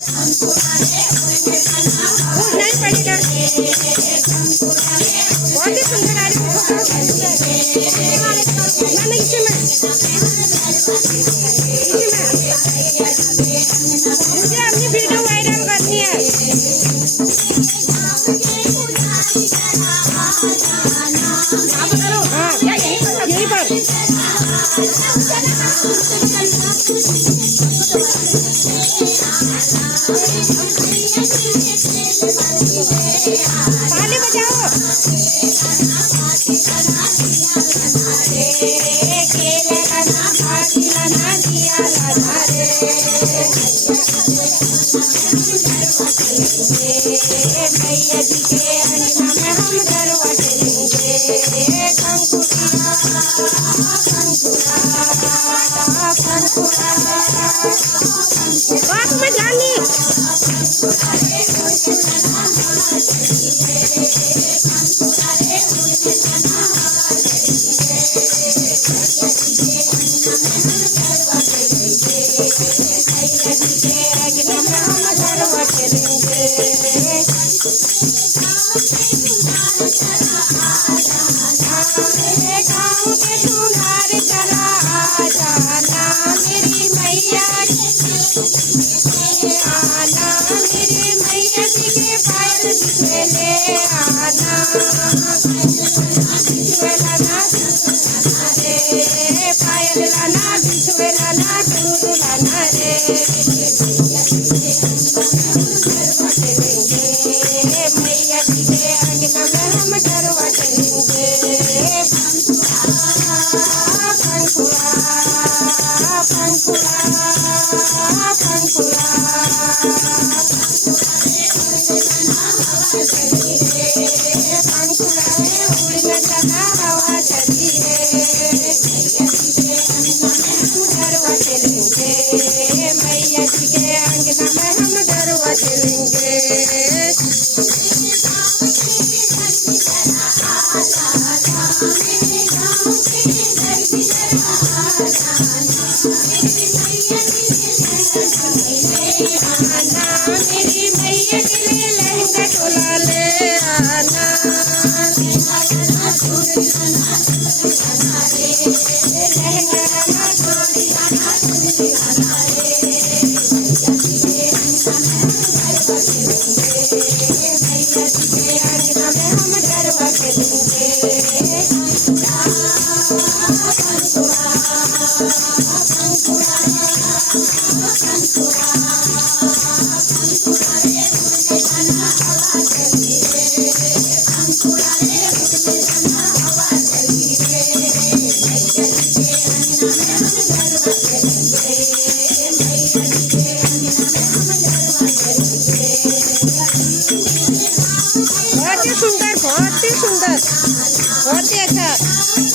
नहीं पड़ेगा। बहुत ही सुंदर आ रही है मुझे अपनी वीडियो वायरल करनी है। हाँ यहीं पर ताली बजाओ। मैया जी के अंगना में हम गरबा खेलेंगे। बात में जानी बहुत ही सुंदर, बहुत ही अच्छा।